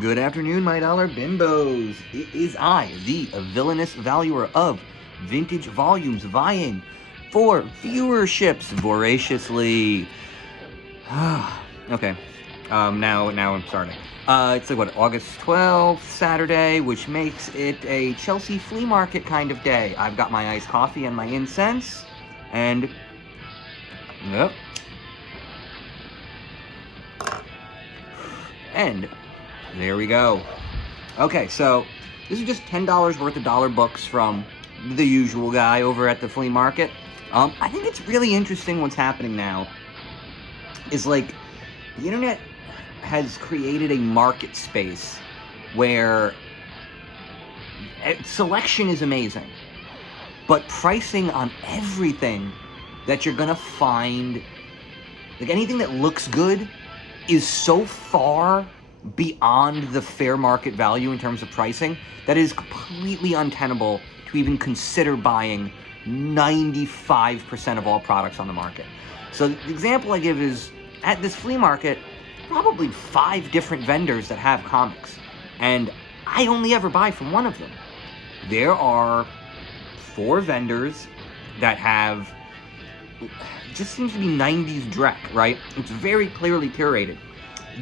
Good afternoon, my dollar bimbos. It is I, the villainous valuer of vintage volumes, vying for viewerships voraciously. Okay, now I'm starting. It's like what, August 12th, Saturday, which makes it a Chelsea Flea Market kind of day. I've got my iced coffee and my incense, and yep, and there we go. Okay, so this is just $10 worth of dollar books from the usual guy over at the flea market. I think it's really interesting what's happening now. Is like the internet has created a market space where selection is amazing, but pricing on everything that you're gonna find, like anything that looks good, is so far beyond the fair market value in terms of pricing that it is completely untenable to even consider buying 95% of all products on the market. So the example I give is, at this flea market, probably 5 different vendors that have comics, and I only ever buy from one of them. There are 4 vendors that have, it just seems to be 90s dreck, right? It's very clearly curated.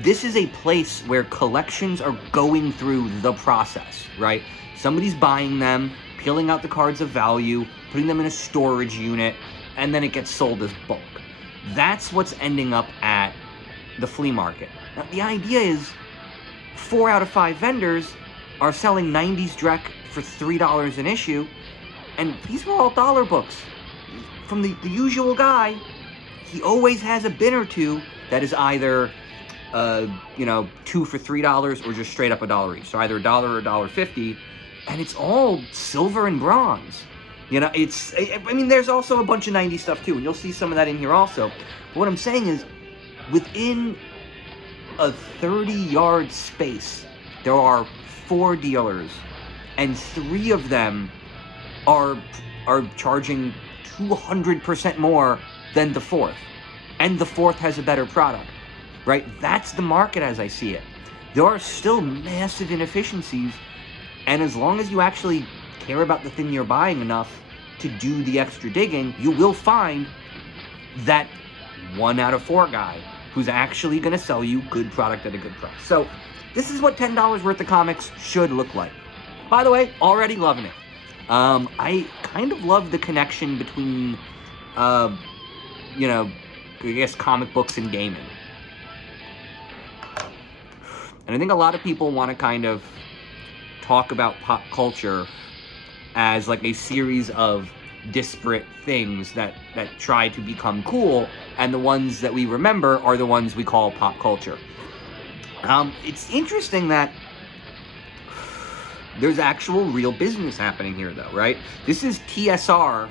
This is a place where collections are going through the process, right? Somebody's buying them, peeling out the cards of value, putting them in a storage unit, and then it gets sold as bulk. That's what's ending up at the flea market. Now, the idea is 4 out of 5 vendors are selling 90s dreck for $3 an issue, and these were all dollar books. From the usual guy, he always has a bin or two that is either 2 for $3 or just straight up $1 each. So either $1 or $1.50, and it's all silver and bronze. There's also a bunch of 90s stuff too, and you'll see some of that in here also. But what I'm saying is, within a 30-yard space, there are 4 dealers, and 3 of them are charging 200% more than the 4th, and the 4th has a better product. Right? That's the market as I see it. There are still massive inefficiencies, and as long as you actually care about the thing you're buying enough to do the extra digging, you will find that 1 out of 4 guy who's actually going to sell you good product at a good price. So this is what $10 worth of comics should look like. By the way, already loving it. I kind of love the connection between, I guess, comic books and gaming. And I think a lot of people want to kind of talk about pop culture as like a series of disparate things that try to become cool, and the ones that we remember are the ones we call pop culture. It's interesting that there's actual real business happening here, though, right? This is TSR,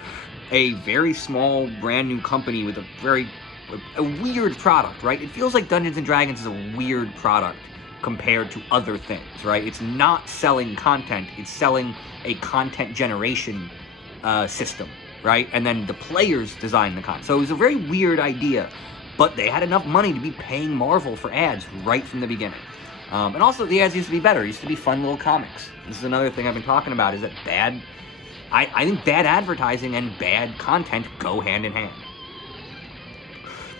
a very small, brand new company with a weird product, right? It feels like Dungeons & Dragons is a weird product compared to other things, right? It's not selling content, it's selling a content generation system, right? And then the players design the content. So it was a very weird idea, but they had enough money to be paying Marvel for ads right from the beginning. And also, the ads used to be better. It used to be fun little comics. This is another thing I've been talking about, is that I think bad advertising and bad content go hand in hand.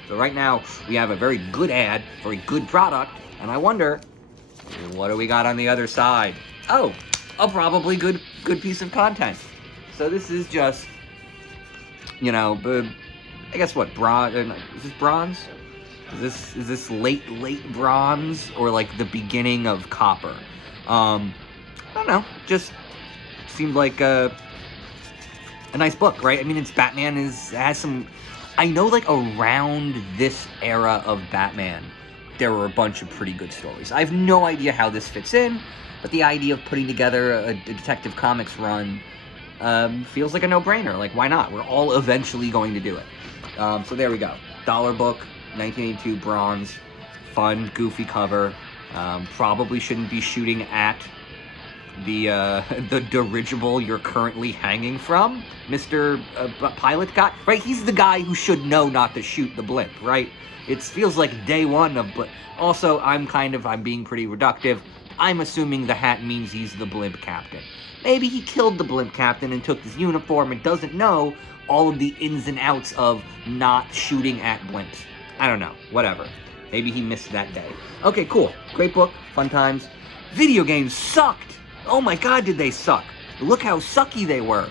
So right now, we have a very good ad for a good product, and I wonder, what do we got on the other side? Oh, a probably good piece of content. So this is just, I guess what, bronze? Is this bronze? Is this late bronze, or like the beginning of copper? I don't know. Just seemed like a nice book, right? I mean, it's Batman has some. I know, like, around this era of Batman, there were a bunch of pretty good stories. I have no idea how this fits in, but the idea of putting together a Detective Comics run feels like a no-brainer. Like, why not? We're all eventually going to do it. So there we go. Dollar book, 1982 bronze, fun, goofy cover. Probably shouldn't be shooting at the dirigible you're currently hanging from, Mr. Pilot Guy, right? He's the guy who should know not to shoot the blimp, right? It feels like day one of, but also I'm being pretty reductive. I'm assuming the hat means he's the blimp captain. Maybe he killed the blimp captain and took his uniform and doesn't know all of the ins and outs of not shooting at blimps. I don't know. Whatever. Maybe he missed that day. Okay, cool. Great book. Fun times. Video games sucked. Oh my god, did they suck. Look how sucky they were.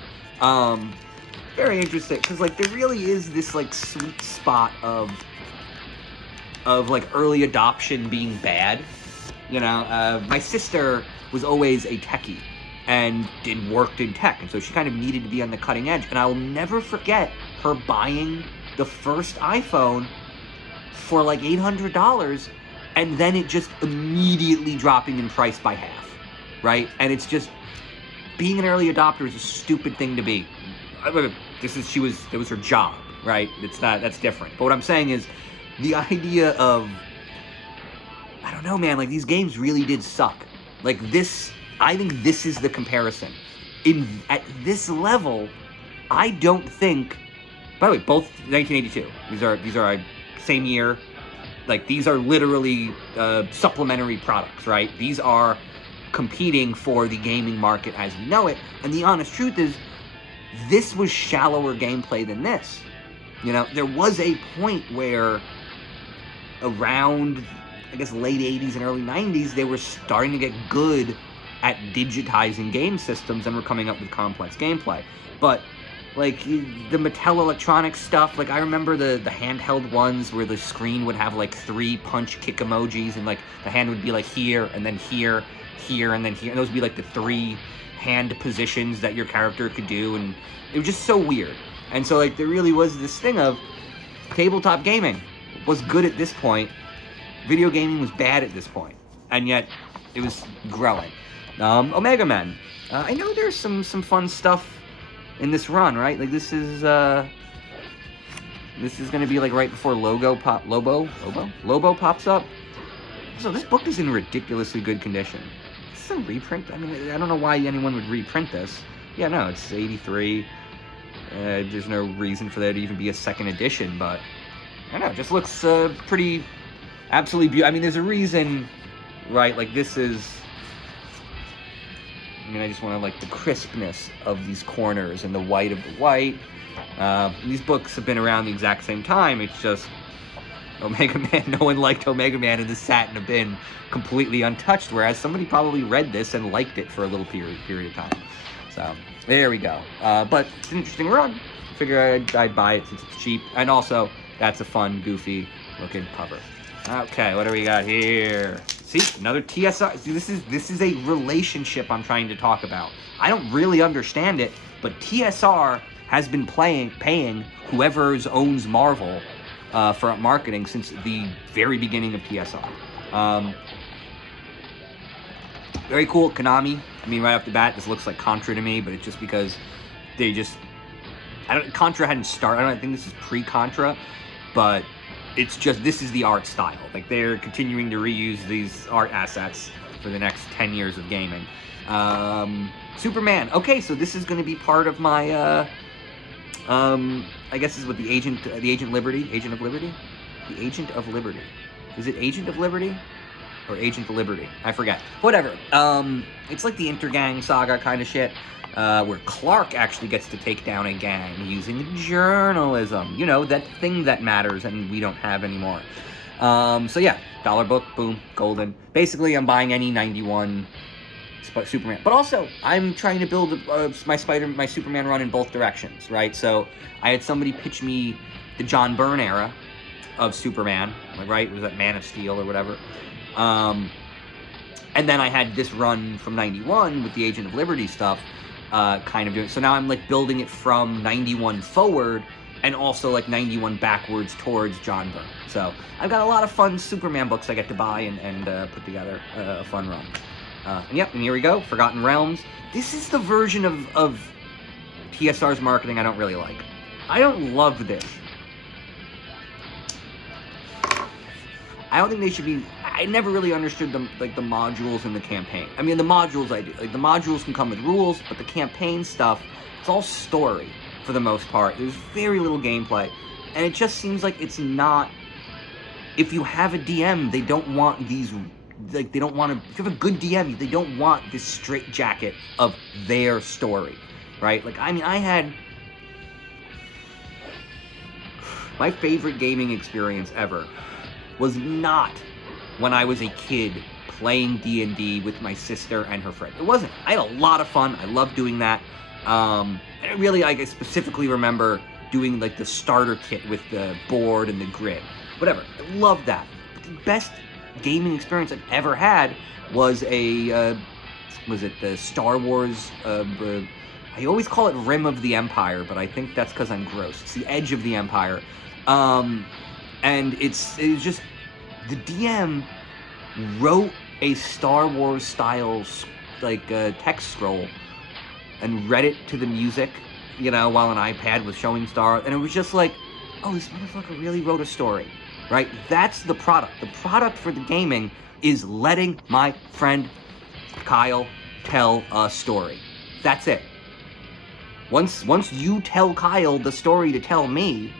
Very interesting, because, like, there really is this, like, sweet spot of like, early adoption being bad. You know, my sister was always a techie and worked in tech, and so she kind of needed to be on the cutting edge, and I will never forget her buying the first iPhone for, like, $800, and then it just immediately dropping in price by half, right? And it's just, being an early adopter is a stupid thing to be. It was her job, right? That's different. But what I'm saying is, the idea of, I don't know, man, like, these games really did suck. Like, this, I think this is the comparison. At this level, I don't think, by the way, both 1982. These are same year. Like, these are literally supplementary products, right? These are competing for the gaming market as we know it. And the honest truth is, this was shallower gameplay than this. You know, there was a point where around, I guess, late 80s and early 90s, they were starting to get good at digitizing game systems and were coming up with complex gameplay. But, like, the Mattel Electronics stuff, like, I remember the handheld ones where the screen would have, like, 3 punch kick emojis, and, like, the hand would be, like, here, and then here, here, and then here, and those would be, like, the 3 hand positions that your character could do, and it was just so weird. And so, like, there really was this thing of tabletop gaming was good at this point, video gaming was bad at this point, and yet it was growing. Omega Men. I know there's some fun stuff in this run, right? Like, this is going to be, like, right before Lobo pops up. So this book is in ridiculously good condition. This is a reprint. I mean, I don't know why anyone would reprint this. Yeah, no, it's 83. There's no reason for there to even be a second edition, but I don't know, it just looks pretty, absolutely beautiful. I mean, there's a reason, right? Like, this is, I mean, I just want to, like, the crispness of these corners and the white of the white. These books have been around the exact same time. It's just Omega Man. No one liked Omega Man, and this sat in a bin completely untouched, whereas somebody probably read this and liked it for a little period of time. So there we go. But it's an interesting run. I figure I'd buy it since it's cheap, and also that's a fun, goofy looking cover. Okay, what do we got here? See, another TSR. See, this is a relationship I'm trying to talk about. I don't really understand it, but TSR has been paying whoever owns Marvel for marketing since the very beginning of TSR. Very cool, Konami. I mean, right off the bat, this looks like Contra to me, but it's just because they just, Contra hadn't started. I don't think this is pre-Contra, but it's just, this is the art style. Like, they're continuing to reuse these art assets for the next 10 years of gaming. Superman. Okay, so this is going to be part of my, I guess this is what the Agent of Liberty? The Agent of Liberty? Is it Agent of Liberty? Or Agent of Liberty? I forget. Whatever. It's like the Intergang saga kind of shit, where Clark actually gets to take down a gang using journalism. You know, that thing that matters and we don't have anymore. So yeah, dollar book, boom, golden. Basically, I'm buying any 91 Superman. But also, I'm trying to build my Superman run in both directions, right? So I had somebody pitch me the John Byrne era of Superman, right? Was that Man of Steel or whatever? And then I had this run from 91 with the Agent of Liberty stuff, kind of doing. So now I'm, like, building it from 91 forward and also, like, 91 backwards towards John Byrne. So I've got a lot of fun Superman books I get to buy and put together a fun run. And yep, and here we go, Forgotten Realms. This is the version of TSR's marketing I don't really like. I don't love this. I don't think they should be. I never really understood the modules in the campaign. I mean, the modules I do. Like, the modules can come with rules, but the campaign stuff, it's all story for the most part. There's very little gameplay, and it just seems like it's not. If you have a DM, they don't want these like, they don't want to, if you have a good DM, they don't want this straitjacket of their story, right? Like, I mean, I had my favorite gaming experience ever was not when I was a kid playing D&D with my sister and her friend. It wasn't. I had a lot of fun. I loved doing that. And I specifically remember doing like the starter kit with the board and the grid. Whatever. I loved that. But the best gaming experience I've ever had was the Star Wars, I always call it Rim of the Empire, but I think that's because I'm gross. It's the Edge of the Empire. And it's just, the DM wrote a Star Wars style, like, text scroll and read it to the music, you know, while an iPad was showing Star, and it was just like, oh, this motherfucker really wrote a story, right? That's the product. The product for the gaming is letting my friend Kyle tell a story. That's it. Once you tell Kyle the story to tell me,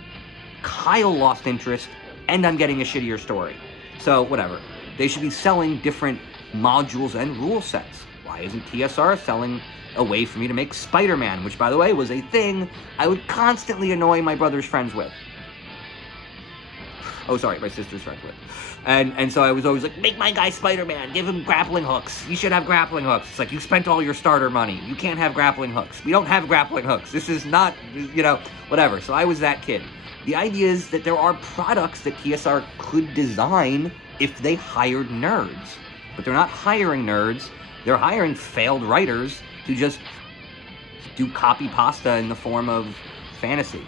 Kyle lost interest, and I'm getting a shittier story. So, whatever. They should be selling different modules and rule sets. Why isn't TSR selling a way for me to make Spider-Man, which, by the way, was a thing I would constantly annoy my brother's friends with. Oh, sorry, my sister's friends with. And so I was always like, make my guy Spider-Man, give him grappling hooks. You should have grappling hooks. It's like, you spent all your starter money. You can't have grappling hooks. We don't have grappling hooks. This is not, you know, whatever. So I was that kid. The idea is that there are products that TSR could design if they hired nerds. But they're not hiring nerds. They're hiring failed writers to just do copy pasta in the form of fantasy.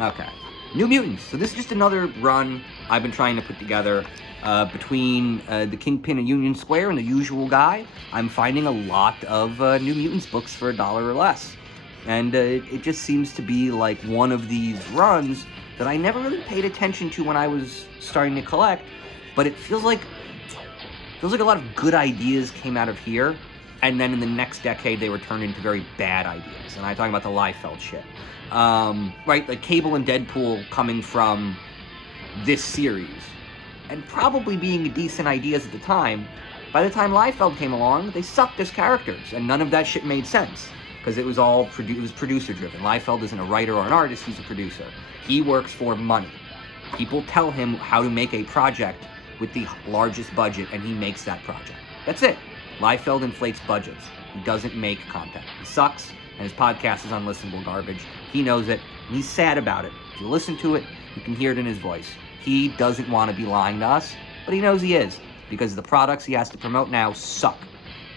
Okay. New Mutants. So this is just another run I've been trying to put together between the Kingpin and Union Square and the Usual Guy. I'm finding a lot of New Mutants books for $1 or less. And it just seems to be like one of these runs that I never really paid attention to when I was starting to collect, but it feels like a lot of good ideas came out of here, and then in the next decade they were turned into very bad ideas. And I'm talking about the Liefeld shit. Right, like Cable and Deadpool coming from this series, and probably being decent ideas at the time. By the time Liefeld came along, they sucked as characters, and none of that shit made sense, because it was all producer-driven. Liefeld isn't a writer or an artist, he's a producer. He works for money. People tell him how to make a project with the largest budget, and he makes that project. That's it. Liefeld inflates budgets. He doesn't make content. He sucks, and his podcast is unlistenable garbage. He knows it, and he's sad about it. If you listen to it, you can hear it in his voice. He doesn't want to be lying to us, but he knows he is, because the products he has to promote now suck.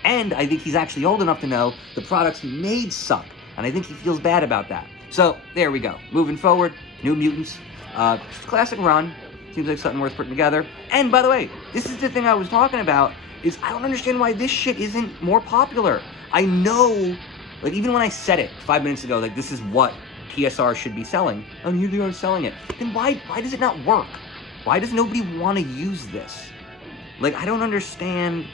And I think he's actually old enough to know the products he made suck, and I think he feels bad about that. So, there we go. Moving forward, New Mutants. Just a classic run. Seems like something worth putting together. And, by the way, this is the thing I was talking about, is I don't understand why this shit isn't more popular. I know, like, even when I said it 5 minutes ago, like, this is what TSR should be selling, and here they are selling it. Then why does it not work? Why does nobody want to use this? Like, I don't understand.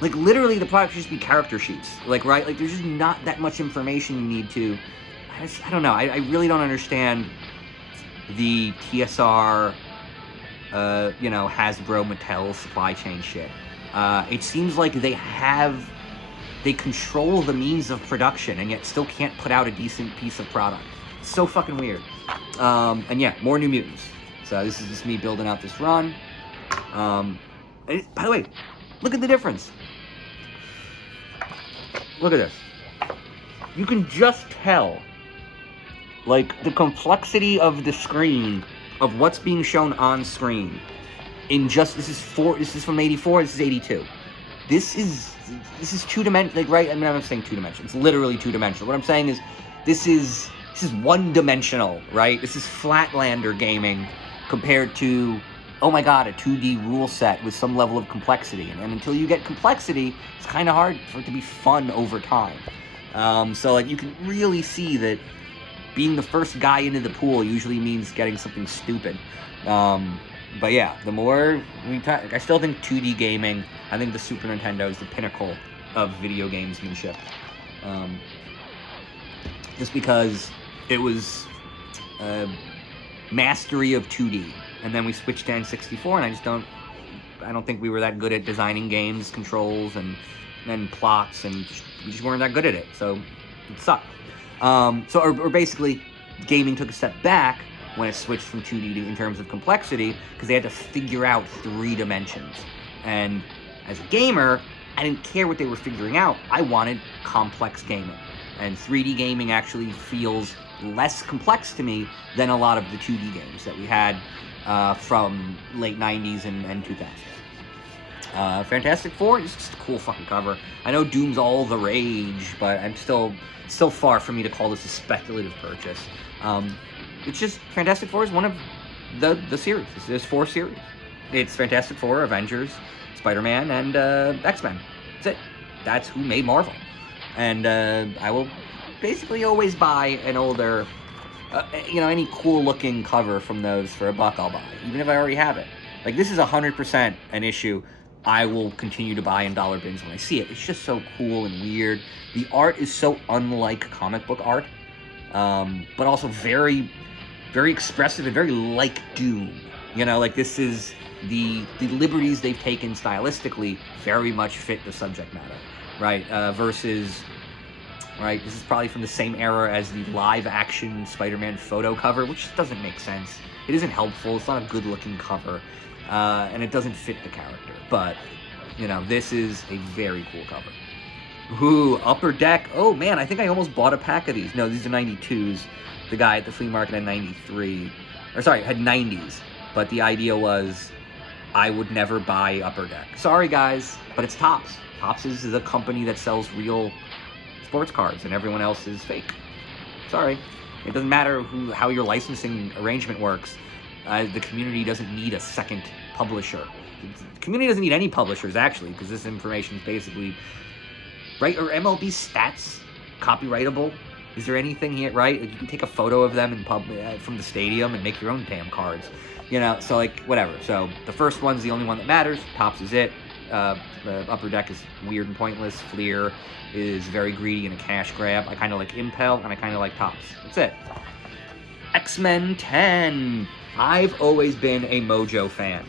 Like, literally, the product should just be character sheets. Like, right? Like, there's just not that much information you need to. I don't know. I really don't understand the TSR, Hasbro, Mattel supply chain shit. It seems like they control the means of production and yet still can't put out a decent piece of product. It's so fucking weird. And yeah, more New Mutants. So this is just me building out this run. By the way, look at the difference. Look at this. You can just tell, like, the complexity of the screen, of what's being shown on screen. This is from 84, this is 82. This is two-dimensional, like, right? I mean, I'm not saying two-dimensional. It's literally two-dimensional. What I'm saying is, this is one-dimensional, right? This is Flatlander gaming compared to, oh my god, a 2D rule set with some level of complexity. And until you get complexity, it's kind of hard for it to be fun over time. So, like, you can really see that being the first guy into the pool usually means getting something stupid. But yeah, the more we talk, I still think 2D gaming, I think the Super Nintendo is the pinnacle of video gamesmanship. Just because it was mastery of 2D. And then we switched to N64, and I don't think we were that good at designing games, controls, and plots, and we just weren't that good at it. So it sucked. Or basically, gaming took a step back when it switched from 2D in terms of complexity, because they had to figure out 3 dimensions. And as a gamer, I didn't care what they were figuring out. I wanted complex gaming. And 3D gaming actually feels less complex to me than a lot of the 2D games that we had from late 90s and 2000s. Fantastic Four is just a cool fucking cover. I know Doom's all the rage, but I'm still far for me to call this a speculative purchase. It's just, Fantastic Four is one of the series. There's 4 series. It's Fantastic Four, Avengers, Spider-Man, and X-Men. That's it. That's who made Marvel. And I will basically always buy an older, any cool-looking cover from those for $1 I'll buy, even if I already have it. Like, this is 100% an issue I will continue to buy in dollar bins when I see it. It's just so cool and weird. The art is so unlike comic book art, but also very, very expressive and very like Doom. Like, this is the liberties they've taken stylistically very much fit the subject matter, right? Versus, right, this is probably from the same era as the live-action Spider-Man photo cover, which doesn't make sense. It isn't helpful. It's not a good-looking cover, and it doesn't fit the character. But, this is a very cool cover. Ooh, Upper Deck. Oh, man, I think I almost bought a pack of these. No, these are 92s. The guy at the flea market had 93. Or, sorry, had 90s. But the idea was I would never buy Upper Deck. Sorry, guys, but it's Topps. Topps is a company that sells real sports cards, and everyone else is fake. Sorry. It doesn't matter how your licensing arrangement works. The community doesn't need a second publisher. The community doesn't need any publishers, actually, because this information is basically... Right? Are MLB stats copyrightable? Is there anything here, right? Like, you can take a photo of them from the stadium and make your own damn cards. So, like, whatever. So, the first one's the only one that matters. Topps is it. Upper Deck is weird and pointless. Fleer is very greedy and a cash grab. I kind of like Impel, and I kind of like Topps. That's it. X-Men 10. I've always been a Mojo fan.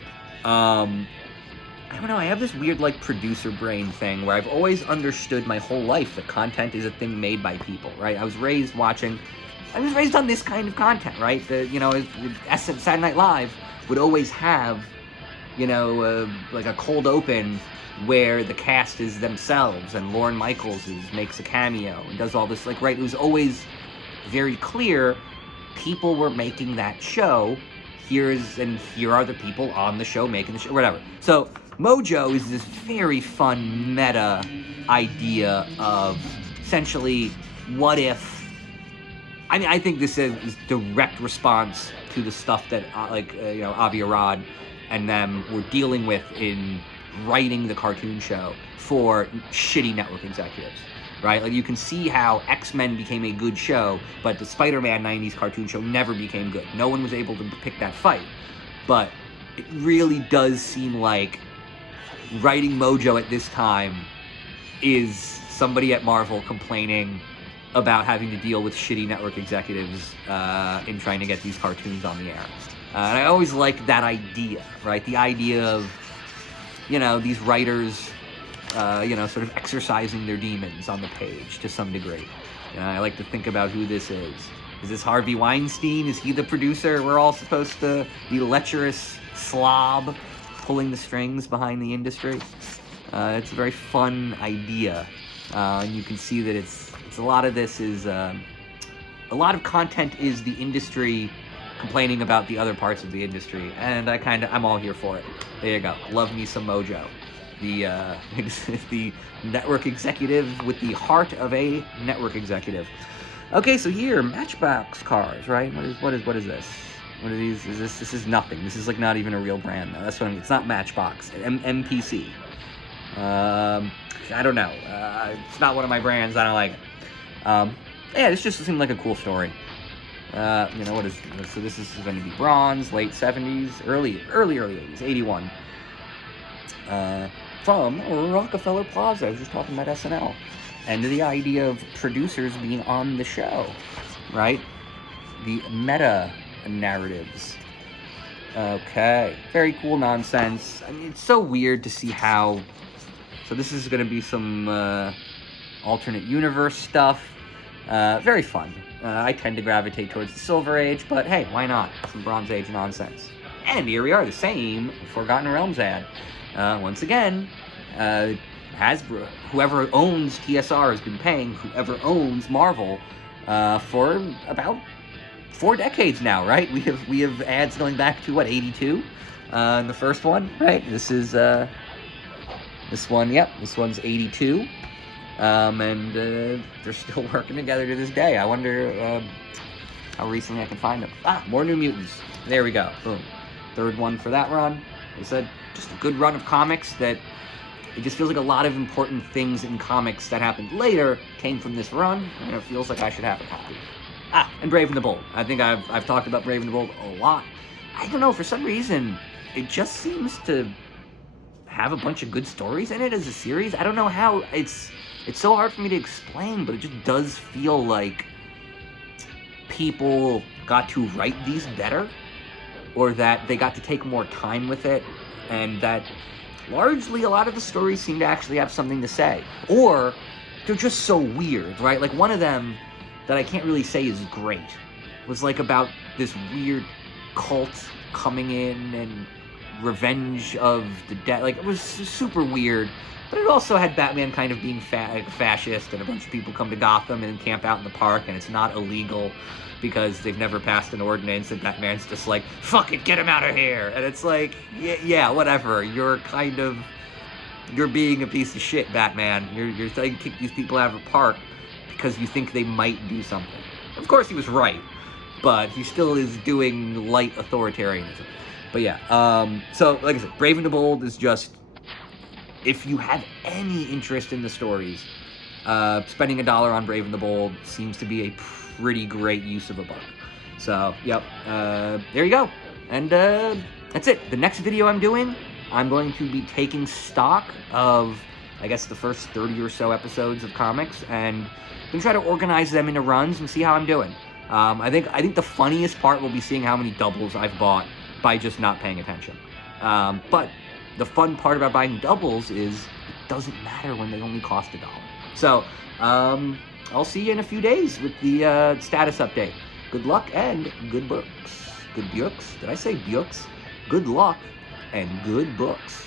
I don't know, I have this weird, like, producer brain thing where I've always understood my whole life that content is a thing made by people, right? I was raised on this kind of content, right? Saturday Night Live would always have, like a cold open where the cast is themselves, and Lorne Michaels makes a cameo and does all this, like, right? It was always very clear people were making that show. Here are the people on the show making the show, whatever. So Mojo is this very fun meta idea of essentially what if. I think this is direct response to the stuff that Avi Arad and them were dealing with in writing the cartoon show for shitty network executives, right? Like, you can see how X-Men became a good show, but the Spider-Man 90s cartoon show never became good. No one was able to pick that fight. But it really does seem like writing Mojo at this time is somebody at Marvel complaining about having to deal with shitty network executives in trying to get these cartoons on the air. And I always liked that idea, right? The idea of, these writers, sort of exercising their demons on the page to some degree. I like to think about who this is. Is this Harvey Weinstein? Is he the producer? We're all supposed to be lecherous slob pulling the strings behind the industry. It's a very fun idea. And you can see that it's a lot of this is, a lot of content is the industry complaining about the other parts of the industry. And I'm all here for it. There you go. Love me some Mojo. The network executive with the heart of a network executive. Okay, so here, Matchbox cars, right? What is this? What are these? This is nothing. This is like not even a real brand, though. That's what I mean. It's not Matchbox. MPC. I don't know. It's not one of my brands. I don't like it. Yeah, this just seemed like a cool story. What is this? So this is going to be bronze, late 70s, early 80s, 81. From Rockefeller Plaza. I was just talking about SNL. And the idea of producers being on the show, right? The meta narratives. Okay, very cool nonsense. I mean, it's so weird to see how... So this is going to be some alternate universe stuff. Very fun. I tend to gravitate towards the Silver Age, but hey, why not? Some Bronze Age nonsense. And here we are, the same Forgotten Realms ad. Once again, Hasbro, whoever owns TSR has been paying whoever owns Marvel for about 4 decades now, right? We have ads going back to, what, 82? In the first one, right? This is, this one, yep, this one's 82. And they're still working together to this day. I wonder how recently I can find them. Ah, more New Mutants. There we go. Boom. Third one for that run. It's just a good run of comics that it just feels like a lot of important things in comics that happened later came from this run, and it feels like I should have a copy. Ah, and Brave and the Bold. I think I've talked about Brave and the Bold a lot. I don't know, for some reason, it just seems to have a bunch of good stories in it as a series. I don't know how. It's so hard for me to explain, but it just does feel like people got to write these better, or that they got to take more time with it, and that largely a lot of the stories seem to actually have something to say. Or they're just so weird, right? Like one of them that I can't really say is great was like about this weird cult coming in and revenge of the dead. Like it was super weird, but it also had Batman kind of being fascist, and a bunch of people come to Gotham and camp out in the park, and it's not illegal because they've never passed an ordinance, and Batman's just like, fuck it, get him out of here. And it's like, yeah, whatever. You're being a piece of shit, Batman. You're trying to kick these people out of a park because you think they might do something. Of course he was right, but he still is doing light authoritarianism. But yeah, so like I said, Brave and the Bold is just, if you have any interest in the stories, spending $1 on Brave and the Bold seems to be a pretty great use of a buck. So, yep, there you go. And that's it. The next video I'm doing, I'm going to be taking stock of, I guess, the first 30 or so episodes of comics, and I'm going to try to organize them into runs and see how I'm doing. I think the funniest part will be seeing how many doubles I've bought by just not paying attention. But the fun part about buying doubles is it doesn't matter when they only cost $1. So, I'll see you in a few days with the status update. Good luck and good books. Good books? Did I say books? Good luck and good books.